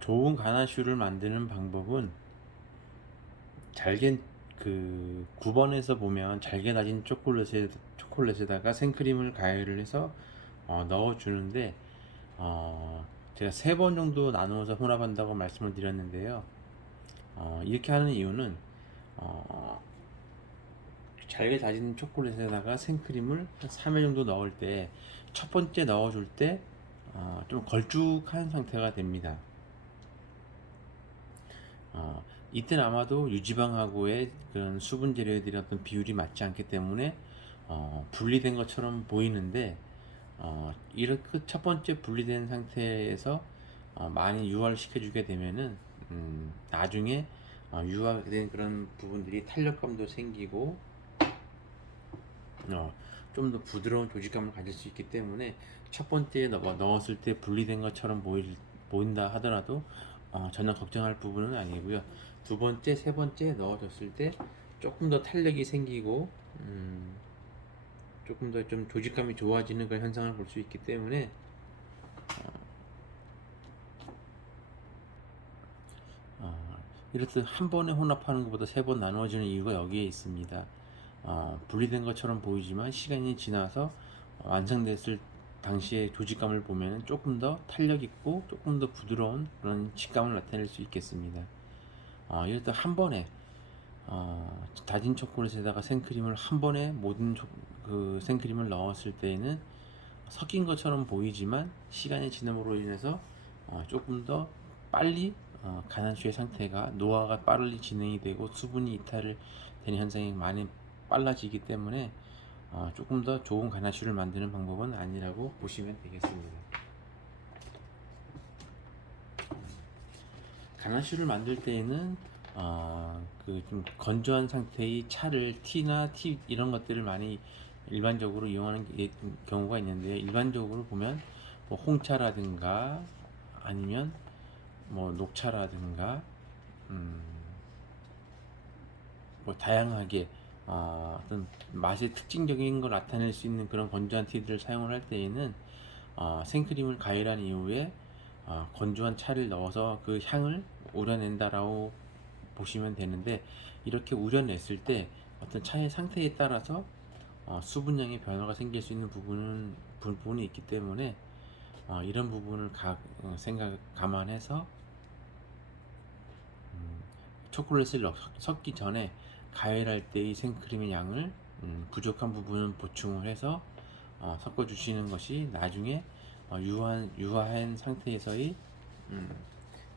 좋은 가나슈를 만드는 방법은 잘게 9번에서 보면 잘게 다진 초콜릿에다가 생크림을 가열을 해서 넣어 주는데, 제가 3번 정도 나누어서 혼합한다고 말씀을 드렸는데요. 이렇게 하는 이유는 어, 잘게 다진 초콜릿에다가 생크림을 한 3회 정도 넣을 때 첫 번째 넣어줄 때 좀 걸쭉한 상태가 됩니다. 이때는 아마도 유지방하고의 그런 수분 재료들의 어떤 비율이 맞지 않기 때문에 분리된 것처럼 보이는데, 이렇게 첫 번째 분리된 상태에서 많이 유화를 시켜주게 되면은 나중에 유화된 그런 부분들이 탄력감도 생기고 좀 더 부드러운 조직감을 가질 수 있기 때문에, 첫 번째 넣었을 때 분리된 것처럼 보인다 하더라도 전혀 걱정할 부분은 아니고요. 두 번째, 세 번째 넣어줬을 때 조금 더 탄력이 생기고 조금 더 좀 조직감이 좋아지는 그런 현상을 볼 수 있기 때문에, 이렇듯 한 번에 혼합하는 것보다 3번 나누어지는 이유가 여기에 있습니다. 분리된 것처럼 보이지만 시간이 지나서 완성됐을 당시의 조직감을 보면 조금 더 탄력 있고 조금 더 부드러운 그런 식감을 나타낼 수 있겠습니다. 이렇듯 한 번에 다진 초콜릿에다가 생크림을 한 번에 그 생크림을 넣었을 때에는 섞인 것처럼 보이지만 시간이 지남으로 인해서 조금 더 빨리 가난수의 상태가 노화가 빠르게 진행이 되고 수분이 이탈을 되는 현상이 많이 빨라지기 때문에 조금 더 좋은 가나슈를 만드는 방법은 아니라고 보시면 되겠습니다. 가나슈를 만들 때에는 좀 건조한 상태의 차를 티나 티 이런 것들을 많이 일반적으로 이용하는 경우가 있는데, 일반적으로 보면 뭐 홍차라든가 아니면 뭐 녹차라든가 음, 뭐 다양하게 어떤 맛의 특징적인 걸 나타낼 수 있는 그런 건조한 티들을 사용을 할 때에는 생크림을 가열한 이후에 건조한 차를 넣어서 그 향을 우려낸다라고 보시면 되는데, 이렇게 우려냈을 때 어떤 차의 상태에 따라서 수분량의 변화가 생길 수 있는 부분이 있기 때문에 이런 부분을 감안해서 초콜릿을 섞기 전에 가열할 때의 생크림의 양을 부족한 부분은 보충을 해서 섞어 주시는 것이 나중에 유화한 상태에서의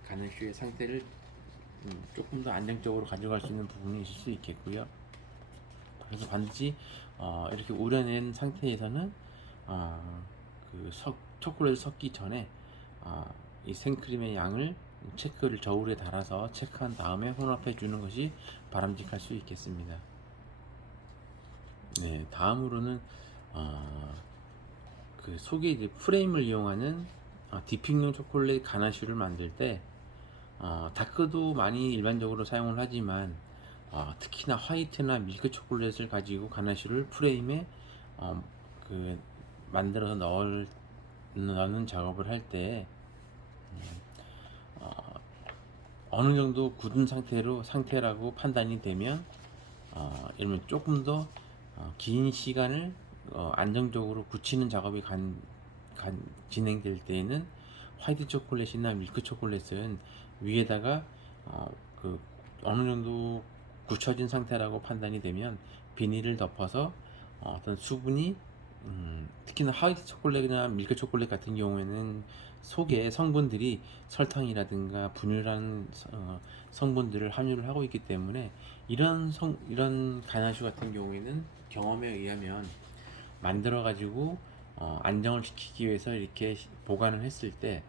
가능슈의 상태를 조금 더 안정적으로 가져갈 수 있는 부분이 있을 수 있겠고요. 그래서 반드시 이렇게 우려낸 상태에서는 초콜릿을 섞기 전에 이 생크림의 양을 체크를 저울에 달아서 체크한 다음에 혼합해 주는 것이 바람직할 수 있겠습니다. 네, 다음으로는 그 속에 이제 프레임을 이용하는 디핑용 초콜릿 가나슈를 만들 때 다크도 많이 일반적으로 사용을 하지만 특히나 화이트나 밀크 초콜릿을 가지고 가나슈를 프레임에 어, 그 만들어서 넣는 작업을 할 때 어느 정도 굳은 상태라고 판단이 되면, 이러면 조금 더 긴 시간을 안정적으로 굳히는 작업이 진행될 때에는 화이트 초콜릿이나 밀크 초콜릿은 위에다가 그 어느 정도 굳혀진 상태라고 판단이 되면 비닐을 덮어서 어떤 수분이 특히나 화이트 초콜릿이나 밀크 초콜릿 같은 경우에는 속에 성분들이 설탕이라든가 분유라는 성분들을 함유를 하고 있기 때문에, 이런 가나슈 같은 경우에는 경험에 의하면 만들어 가지고 안정을 시키기 위해서 이렇게 보관을 했을 때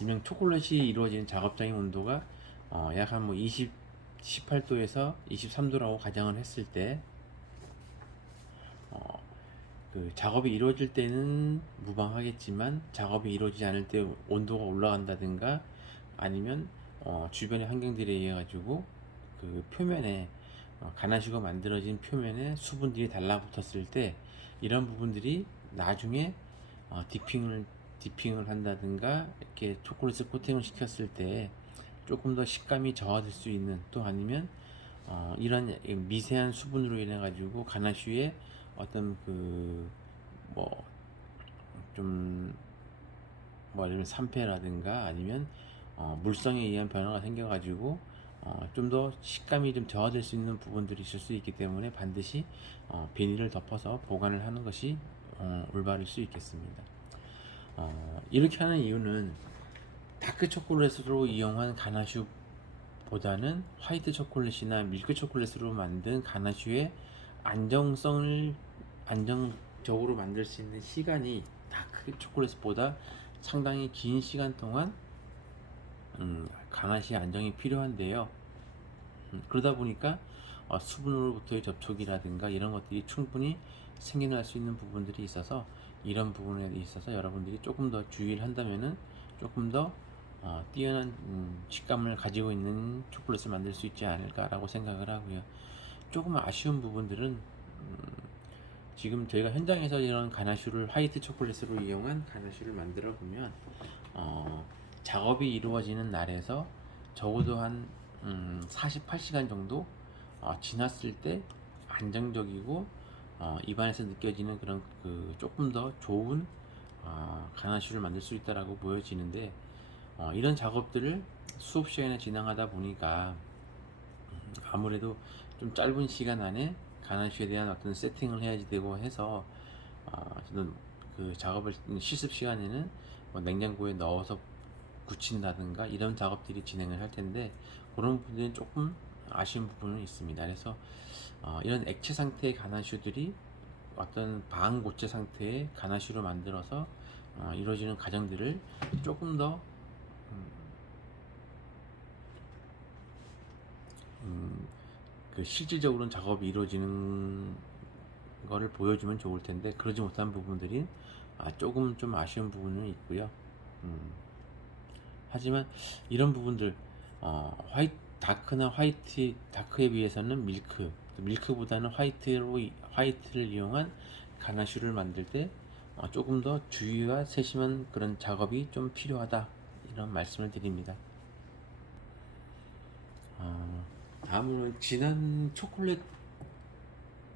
일명 초콜릿이 이루어지는 작업장의 온도가 약 한 뭐 18도에서 23도라고 가정을 했을 때, 그 작업이 이루어질 때는 무방하겠지만 작업이 이루어지지 않을 때 온도가 올라간다든가 아니면 주변의 환경들에 의해 가지고 그 표면에 가나슈가 만들어진 표면에 수분들이 달라붙었을 때, 이런 부분들이 나중에 디핑을 한다든가 이렇게 초콜릿을 코팅을 시켰을 때 조금 더 식감이 저하될 수 있는, 또 아니면 이런 미세한 수분으로 인해 가지고 가나슈의 어떤 뭐 좀 뭐 예를 들면 산패라든가 아니면 물성에 의한 변화가 생겨가지고 좀 더 식감이 좀 저하될 수 있는 부분들이 있을 수 있기 때문에 반드시 비닐을 덮어서 보관을 하는 것이 올바를 수 있겠습니다. 이렇게 하는 이유는 다크 초콜릿으로 이용한 가나슈보다는 화이트 초콜릿이나 밀크 초콜릿으로 만든 가나슈의 안정적으로 만들 수 있는 시간이 다크 초콜릿보다 상당히 긴 시간 동안 가나시 안정이 필요한데요. 그러다 보니까 수분으로부터의 접촉이라든가 이런 것들이 충분히 생겨날 수 있는 부분들이 있어서, 이런 부분에 있어서 여러분들이 조금 더 주의를 한다면은 조금 더 뛰어난 식감을 가지고 있는 초콜릿을 만들 수 있지 않을까라고 생각을 하고요. 조금 아쉬운 부분들은 지금 저희가 현장에서 이런 가나슈를 화이트 초콜릿으로 이용한 가나슈를 만들어 보면 작업이 이루어지는 날에서 적어도 한 48시간 정도 지났을 때 안정적이고 입안에서 느껴지는 그런 조금 더 좋은 가나슈를 만들 수 있다라고 보여지는데, 이런 작업들을 수업 시간에 진행하다 보니까 아무래도 좀 짧은 시간 안에 가나슈에 대한 어떤 세팅을 해야지 되고 해서 저는 작업을 실습 시간에는 뭐 냉장고에 넣어서 굳힌다든가 이런 작업들이 진행을 할 텐데, 그런 부분은 조금 아쉬운 부분은 있습니다. 그래서 이런 액체 상태의 가나슈들이 어떤 방고체 상태의 가나슈로 만들어서 이루어지는 과정들을 조금 더 실질적으로는 작업이 이루어지는 거를 보여주면 좋을 텐데, 그러지 못한 부분들이 조금 좀 아쉬운 부분은 있고요. 하지만 이런 부분들 다크나 다크에 비해서는 밀크보다는 화이트를 이용한 가나슈를 만들 때 조금 더 주의와 세심한 그런 작업이 좀 필요하다, 이런 말씀을 드립니다. 다음으로 지난 초콜릿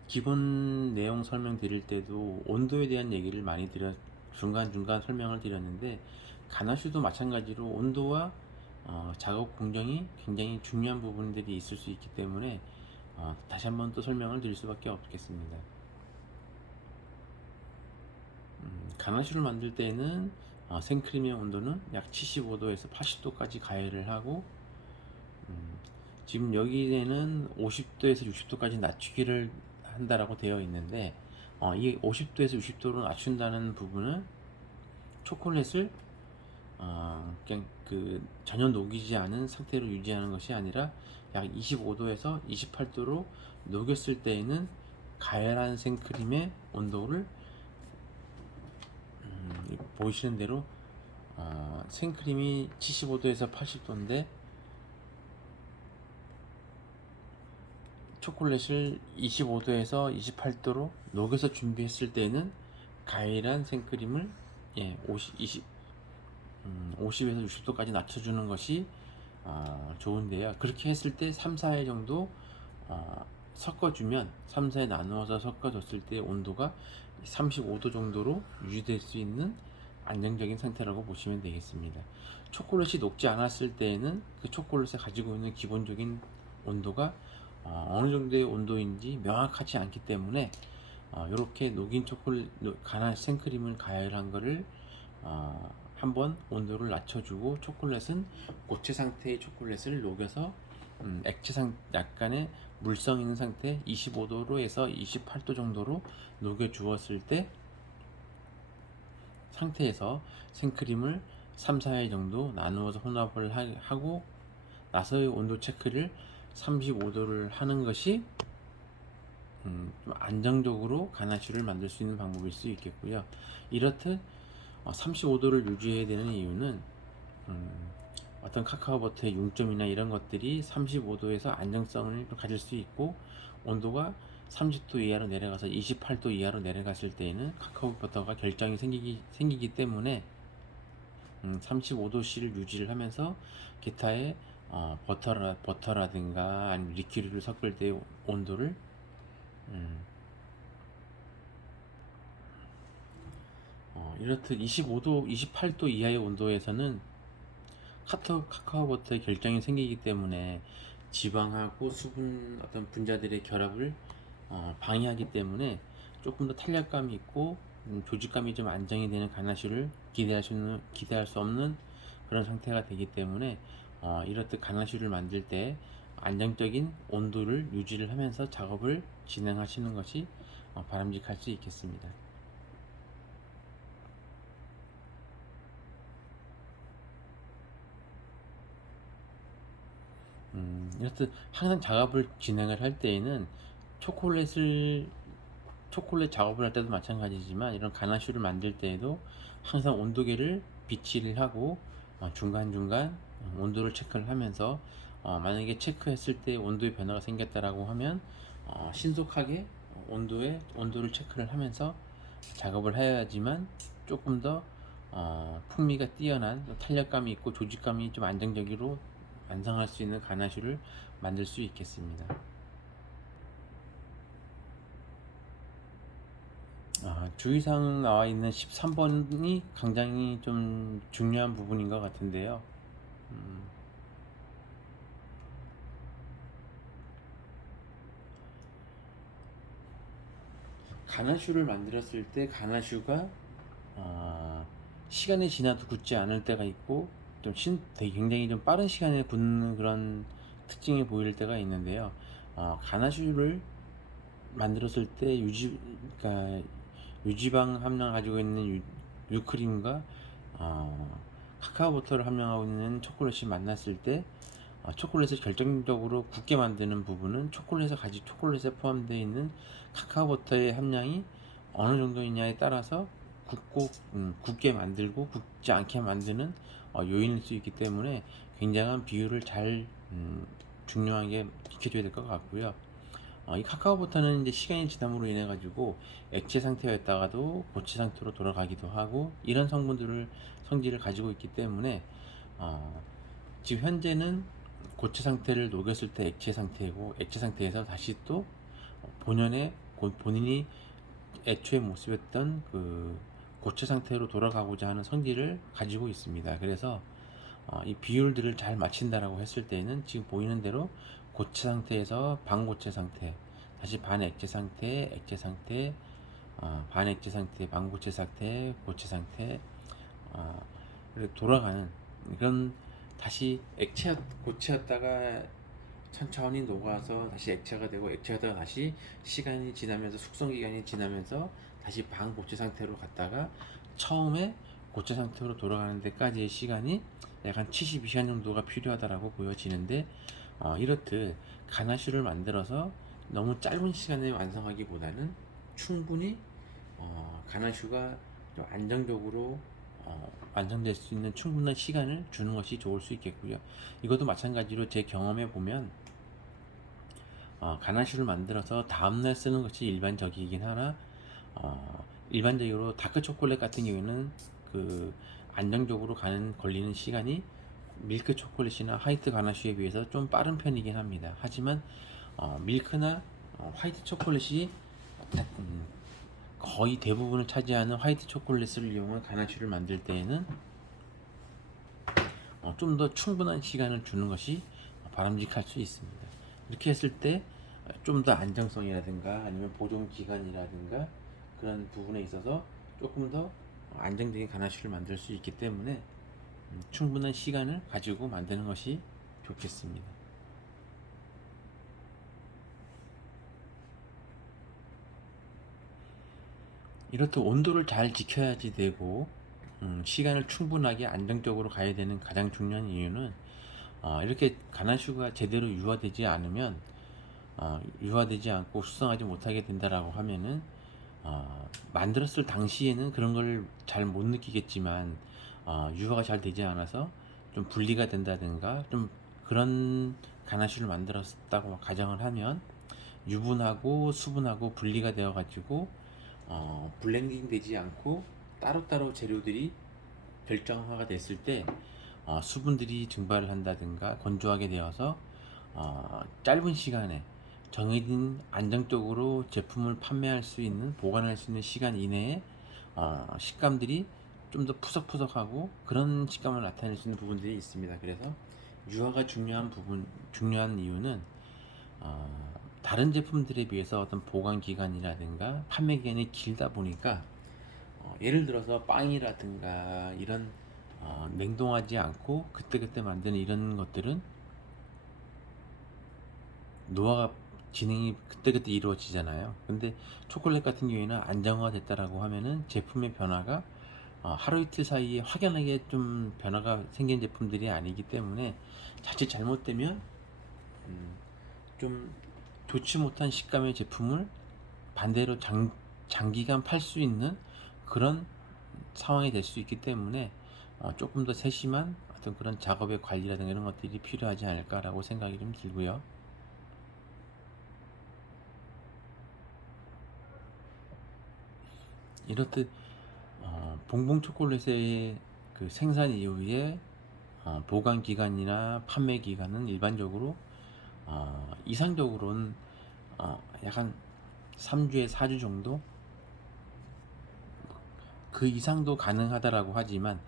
기본 내용 설명 드릴 때도 온도에 대한 얘기를 많이 중간중간 설명을 드렸는데, 가나슈도 마찬가지로 온도와 작업 공정이 굉장히 중요한 부분들이 있을 수 있기 때문에 다시 한번 또 설명을 드릴 수밖에 없겠습니다. 가나슈를 만들 때는 생크림의 온도는 약 75도에서 80도까지 가열을 하고, 지금 여기에는 50도에서 60도까지 낮추기를 한다라고 되어 있는데, 이 50도에서 60도로 낮춘다는 부분은 초콜릿을 그냥 전혀 녹이지 않은 상태로 유지하는 것이 아니라 약 25도에서 28도로 녹였을 때에는 가열한 생크림의 온도를 보이시는 대로 생크림이 75도에서 80도인데 초콜릿을 25도에서 28도로 녹여서 준비했을 때는 가열한 생크림을 50에서 60도까지 낮춰주는 것이 좋은데요. 그렇게 했을 때 3, 4회 정도 섞어주면, 3, 4회 나누어서 섞어줬을 때 온도가 35도 정도로 유지될 수 있는 안정적인 상태라고 보시면 되겠습니다. 초콜릿이 녹지 않았을 때에는 그 초콜릿에 가지고 있는 기본적인 온도가 어느 정도의 온도인지 명확하지 않기 때문에 이렇게 녹인 생크림을 가열한 거를 한번 온도를 낮춰주고, 초콜릿은 고체 상태의 초콜릿을 녹여서 약간의 물성 있는 상태 25도로 해서 28도 정도로 녹여 주었을 때 상태에서 생크림을 3, 4회 정도 나누어서 혼합을 하고 나서의 온도 체크를 35도를 하는 것이 좀 안정적으로 가나슈를 만들 수 있는 방법일 수 있겠고요. 이렇듯 35도를 유지해야 되는 이유는 어떤 카카오버터의 융점이나 이런 것들이 35도에서 안정성을 가질 수 있고, 온도가 30도 이하로 내려가서 28도 이하로 내려갔을 때에는 카카오버터가 결정이 생기기 때문에 35도씨를 유지를 하면서 기타의 버터라든가 아니면 리퀴드를 섞을 때 온도를 음, 이렇듯 25도, 28도 이하의 온도에서는 카카오 버터의 결정이 생기기 때문에 지방하고 수분 어떤 분자들의 결합을 방해하기 때문에 조금 더 탄력감이 있고 조직감이 좀 안정이 되는 가나슈를 기대할 수 없는 그런 상태가 되기 때문에 이렇듯 가나슈를 만들 때 안정적인 온도를 유지를 하면서 작업을 진행하시는 것이 바람직할 수 있겠습니다. 이렇듯 항상 작업을 진행을 할 때에는 초콜릿을 초콜릿 작업을 할 때도 마찬가지지만 이런 가나슈를 만들 때에도 항상 온도계를 비치를 하고 중간중간 온도를 체크를 하면서 만약에 체크했을 때 온도의 변화가 생겼다라고 하면 신속하게 온도를 체크를 하면서 작업을 해야지만 조금 더 풍미가 뛰어난 탄력감이 있고 조직감이 좀 안정적으로 완성할 수 있는 가나슈를 만들 수 있겠습니다. 주의사항 나와 있는 13번이 굉장히 좀 중요한 부분인 것 같은데요. 음, 가나슈를 만들었을 때 가나슈가 시간이 지나도 굳지 않을 때가 있고 되게 굉장히 좀 빠른 시간에 굳는 그런 특징이 보일 때가 있는데요. 가나슈를 만들었을 때 그러니까 유지방 함량 가지고 있는 유크림과 카카오 버터를 함량하고 있는 초콜릿이 만났을 때 초콜릿을 결정적으로 굳게 만드는 부분은 초콜릿에 포함되어 있는 카카오 버터의 함량이 어느 정도이냐에 따라서 굳게 만들고 굳지 않게 만드는 요인일 수 있기 때문에 굉장한 비율을 잘 중요하게 지켜줘야 될 것 같고요. 이 카카오버터는 이제 시간이 지남으로 인해 가지고 액체 상태였다가도 고체 상태로 돌아가기도 하고 이런 성질을 가지고 있기 때문에 지금 현재는 고체 상태를 녹였을 때 액체 상태고 액체 상태에서 다시 또 본인이 애초에 모습했던 그 고체 상태로 돌아가고자 하는 성질을 가지고 있습니다. 그래서 이 비율들을 잘 맞춘다라고 했을 때는 지금 보이는 대로 고체 상태에서 반고체 상태, 다시 반액체 상태, 액체 상태, 반액체 상태, 반고체 상태, 고체 상태, 이렇게 돌아가는 이런 다시 고체였다가 천천히 녹아서 다시 액체가 되고 액체가 다시 시간이 지나면서 숙성 기간이 지나면서 다시 반고체 상태로 갔다가 처음에 고체 상태로 돌아가는 데까지의 시간이 약 한 72시간 정도가 필요하다라고 보여지는데 이렇듯 가나슈를 만들어서 너무 짧은 시간에 완성하기보다는 충분히 가나슈가 좀 안정적으로 완성될 수 있는 충분한 시간을 주는 것이 좋을 수 있겠고요. 이것도 마찬가지로 제 경험에 보면 가나슈를 만들어서 다음날 쓰는 것이 일반적이긴 하나 일반적으로 다크 초콜릿 같은 경우에는 그 안정적으로 걸리는 시간이 밀크 초콜릿이나 화이트 가나슈에 비해서 좀 빠른 편이긴 합니다. 하지만 밀크나 화이트 초콜릿이 거의 대부분을 차지하는 화이트 초콜릿을 이용한 가나슈를 만들 때에는 좀 더 충분한 시간을 주는 것이 바람직할 수 있습니다. 이렇게 했을 때 좀 더 안정성이라든가 아니면 보존 기간이라든가 그런 부분에 있어서 조금 더 안정적인 가나슈를 만들 수 있기 때문에 충분한 시간을 가지고 만드는 것이 좋겠습니다. 이렇듯 온도를 잘 지켜야지 되고 시간을 충분하게 안정적으로 가야 되는 가장 중요한 이유는 이렇게 가나슈가 제대로 유화되지 않고 수성하지 못하게 된다라고 하면은 만들었을 당시에는 그런 걸 잘 못 느끼겠지만 유화가 잘 되지 않아서 좀 분리가 된다든가 좀 그런 가나슈를 만들었다고 가정을 하면 유분하고 수분하고 분리가 되어 가지고 블렌딩 되지 않고 따로따로 재료들이 결정화가 됐을 때 수분들이 증발을 한다든가 건조하게 되어서 짧은 시간에 정해진 안정적으로 제품을 판매할 수 있는 보관할 수 있는 시간 이내에 식감들이 좀 더 푸석푸석하고 그런 식감을 나타낼 수 있는 부분들이 있습니다. 그래서 유화가 중요한 이유는 다른 제품들에 비해서 어떤 보관 기간이라든가 판매 기간이 길다 보니까 예를 들어서 빵이라든가 이런 냉동하지 않고 그때그때 만드는 이런 것들은 노화가 진행이 그때그때 이루어지잖아요. 근데 초콜릿 같은 경우에는 안정화됐다라고 하면은 제품의 변화가 하루 이틀 사이에 확연하게 좀 변화가 생긴 제품들이 아니기 때문에 자칫 잘못되면 좀 좋지 못한 식감의 제품을 반대로 장기간 팔 수 있는 그런 상황이 될 수 있기 때문에 조금 더 세심한 어떤 그런 작업의 관리라든가 이런 것들이 필요하지 않을까라고 생각이 좀 들고요. 이렇듯 봉봉 초콜릿의 그 생산 이후에 보관 기간이나 판매 기간은 일반적으로 이상적으로는 약간 3주에 4주 정도 그 이상도 가능하다라고 하지만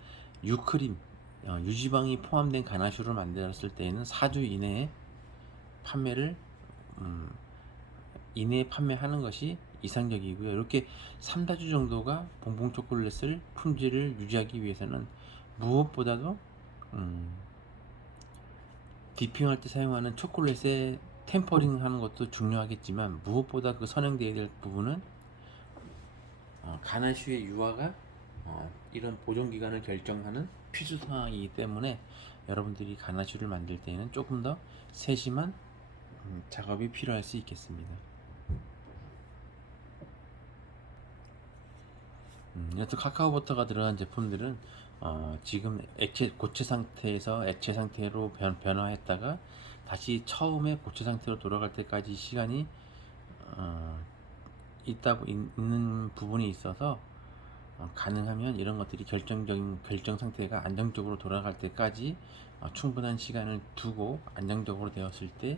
유크림 유지방이 포함된 가나슈를 만들었을 때에는 4주 이내에 판매를 이내에 판매하는 것이 이상적이고요. 이렇게 3, 4주 정도가 봉봉 초콜릿을 품질을 유지하기 위해서는 무엇보다도 디핑할 때 사용하는 초콜릿에 템퍼링 하는 것도 중요하겠지만 무엇보다 그 선행되어야 될 부분은 가나슈의 유화가 이런 보존 기간을 결정하는 필수 상황이기 때문에 여러분들이 가나슈를 만들 때에는 조금 더 세심한 작업이 필요할 수 있겠습니다. 이렇게 카카오버터가 들어간 제품들은 지금 고체 상태에서 액체 상태로 변화했다가 다시 처음에 고체 상태로 돌아갈 때까지 시간이 있는 부분이 있어서 가능하면 이런 것들이 결정 상태가 안정적으로 돌아갈 때까지 충분한 시간을 두고 안정적으로 되었을 때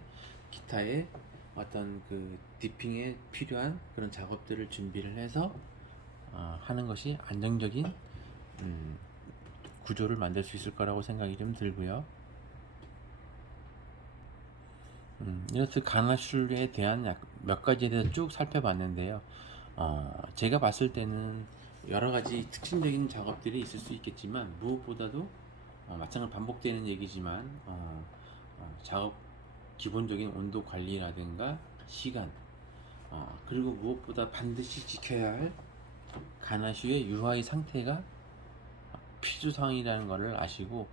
기타의 어떤 그 디핑에 필요한 그런 작업들을 준비를 해서 하는 것이 안정적인 구조를 만들 수 있을 거라고 생각이 좀 들고요. 이렇듯 가나슐에 대한 몇 가지에 대해서 쭉 살펴봤는데요. 제가 봤을 때는 여러 가지 특징적인 작업들이 있을 수 있겠지만 무엇보다도 마찬가지로 반복되는 얘기지만 작업 기본적인 온도 관리라든가 시간 그리고 무엇보다 반드시 지켜야 할 가나슈의 유화의 상태가 필수사항이라는 것을 아시고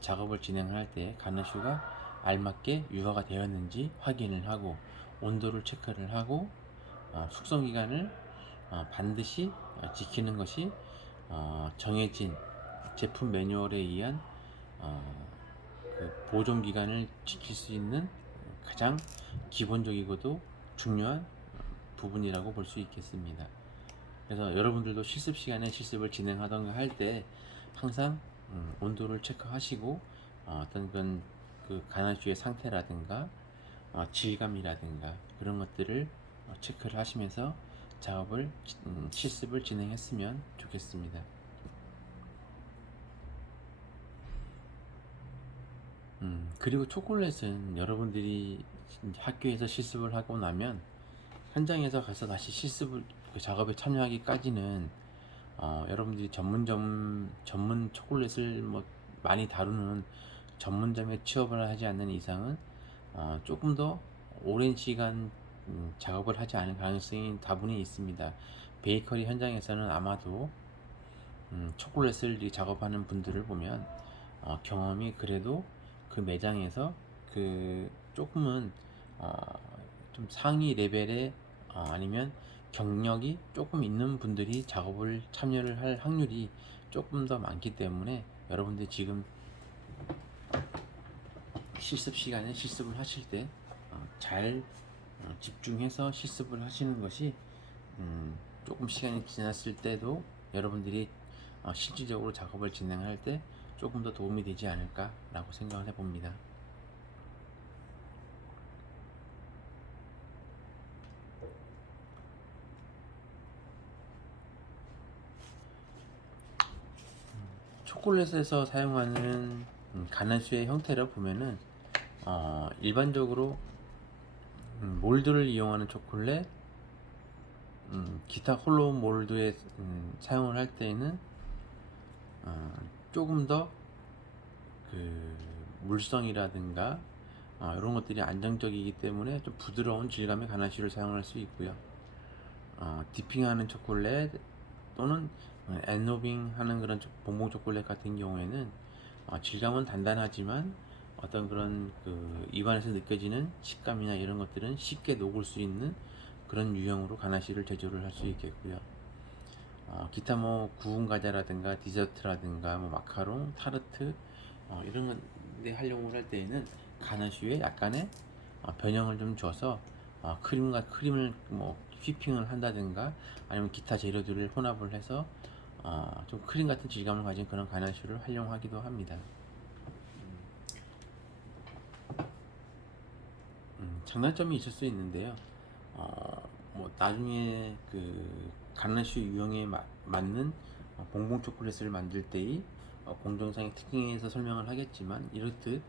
작업을 진행할 때 가나슈가 알맞게 유화가 되었는지 확인을 하고 온도를 체크를 하고 숙성기간을 반드시 지키는 것이 정해진 제품 매뉴얼에 의한 그 보존기간을 지킬 수 있는 가장 기본적이고도 중요한 부분이라고 볼 수 있겠습니다. 그래서 여러분들도 실습 시간에 실습을 진행하던가 할 때 항상 온도를 체크하시고 어떤 그 가나슈의 상태라든가 질감이라든가 그런 것들을 체크를 하시면서 작업을 실습을 진행했으면 좋겠습니다. 그리고 초콜릿은 여러분들이 학교에서 실습을 하고 나면 현장에서 가서 다시 그 작업에 참여하기까지는 여러분들이 전문 초콜릿을 뭐 많이 다루는 전문점에 취업을 하지 않는 이상은 조금 더 오랜 시간 작업을 하지 않을 가능성이 다분히 있습니다. 베이커리 현장에서는 아마도 초콜릿을 작업하는 분들을 보면 경험이 그래도 그 매장에서 그 조금은 좀 상위 레벨의 아니면 경력이 조금 있는 분들이 작업을 참여를 할 확률이 조금 더 많기 때문에 여러분들 지금 실습 시간에 실습을 하실 때 잘 집중해서 실습을 하시는 것이 조금 시간이 지났을 때도 여러분들이 실질적으로 작업을 진행할 때 조금 더 도움이 되지 않을까라고 생각을 해봅니다. 초콜릿에서 사용하는 가나슈의 형태를 보면은 일반적으로 몰드를 이용하는 초콜릿, 기타 홀로우 몰드에 사용을 할 때에는 조금 더 그 물성이라든가 이런 것들이 안정적이기 때문에 좀 부드러운 질감의 가나슈를 사용할 수 있고요. 디핑하는 초콜릿 또는 엔노빙 하는 그런 봉봉 초콜릿 같은 경우에는 질감은 단단하지만 어떤 그런 그 입안에서 느껴지는 식감이나 이런 것들은 쉽게 녹을 수 있는 그런 유형으로 가나시를 제조를 할 수 있겠고요. 기타 뭐 구운 과자라든가 디저트라든가 뭐 마카롱, 타르트 이런 데 활용을 할 때에는 가나슈에 약간의 변형을 좀 줘서 크림과 크림을 뭐 휘핑을 한다든가 아니면 기타 재료들을 혼합을 해서 좀 크림 같은 질감을 가진 그런 가나슈를 활용하기도 합니다. 장단점이 있을 수 있는데요. 뭐 나중에 그 가나슈 유형에 맞는 봉봉 초콜릿을 만들 때의 공정상의 특징에 대해서 설명을 하겠지만, 이렇듯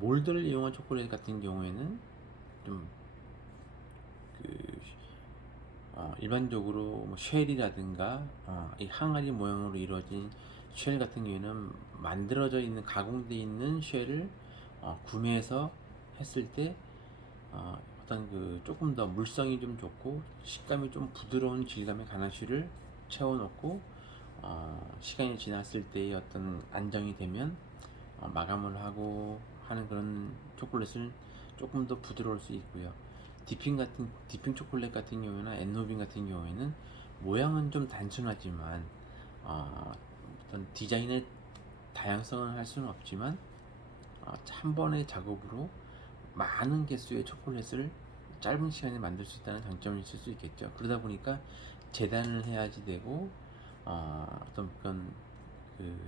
몰드를 이용한 초콜릿 같은 경우에는 좀 그 일반적으로 뭐 쉘이라든가 이 항아리 모양으로 이루어진 쉘 같은 경우에는 만들어져 있는 가공되어 있는 쉘을 구매해서 했을 때 어떤 그 조금 더 물성이 좀 좋고 식감이 좀 부드러운 질감의 가나슈를 채워놓고 시간이 지났을 때의 어떤 안정이 되면 마감을 하고 하는 그런 초콜릿을 조금 더 부드러울 수 있고요. 디핑 초콜릿 같은 경우나 엔노빈 같은 경우에는 모양은 좀 단순하지만 어떤 디자인의 다양성을 할 수는 없지만 한 번의 작업으로 많은 개수의 초콜릿을 짧은 시간에 만들 수 있다는 장점이 있을 수 있겠죠. 그러다 보니까 재단을 해야지 되고 어떤 그런 그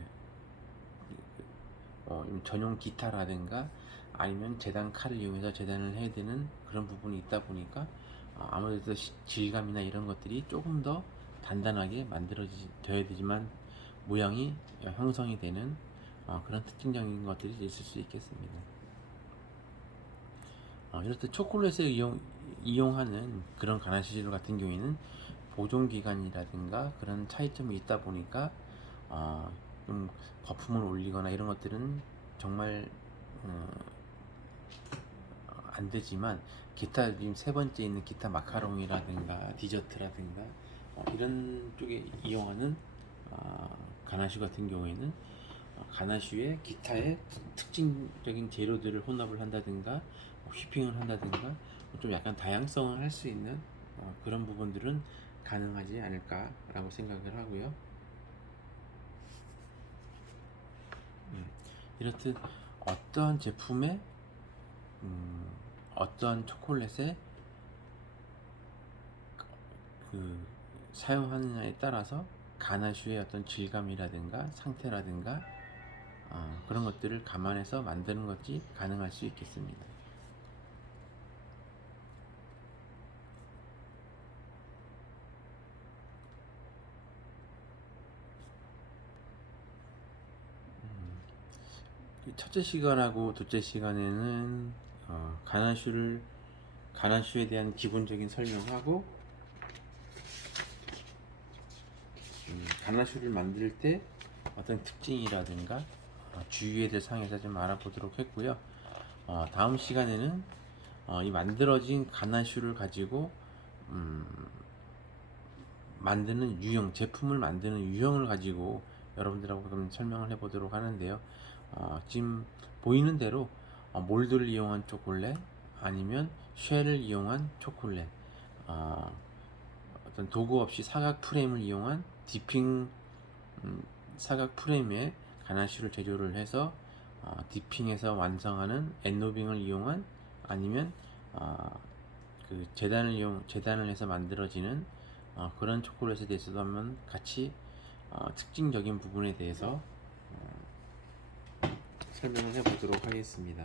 전용 기타라든가 아니면 재단 칼을 이용해서 재단을 해야 되는 그런 부분이 있다 보니까 아무래도 질감이나 이런 것들이 조금 더 단단하게 만들어져야 되지만 모양이 형성이 되는 그런 특징적인 것들이 있을 수 있겠습니다. 이렇듯 초콜릿을 이용하는 그런 가나시들 같은 경우에는 보존 기간이라든가 그런 차이점이 있다 보니까 좀 거품을 올리거나 이런 것들은 정말 안 되지만, 기타 지금 세 번째 있는 기타 마카롱이라든가 디저트라든가 이런 쪽에 이용하는 가나슈 같은 경우에는 가나슈에 기타의 특징적인 재료들을 혼합을 한다든가 휘핑을 한다든가 좀 약간 다양성을 할 수 있는 그런 부분들은 가능하지 않을까라고 생각을 하고요. 이렇듯 어떠한 제품에 어떠한 초콜릿에 그 사용하느냐에 따라서 가나슈의 어떤 질감이라든가 상태라든가 그런 것들을 감안해서 만드는 것이 가능할 수 있겠습니다. 첫째 시간하고 둘째 시간에는 가나슈에 대한 기본적인 설명하고 가나슈를 만들 때 어떤 특징이라든가 주의해야 될 사항에서 좀 알아보도록 했고요. 다음 시간에는 이 만들어진 가나슈를 가지고 만드는 유형, 제품을 만드는 유형을 가지고 여러분들하고 좀 설명을 해보도록 하는데요. 지금 보이는 대로 몰드를 이용한 초콜릿 아니면 쉘을 이용한 초콜릿, 어떤 도구 없이 사각 프레임을 이용한 디핑 사각 프레임에 가나슈를 제조를 해서 디핑해서 완성하는 엔노빙을 이용한, 아니면 그 재단을 해서 만들어지는 그런 초콜릿에 대해서도 한번 같이 특징적인 부분에 대해서 설명을 해보도록 하겠습니다.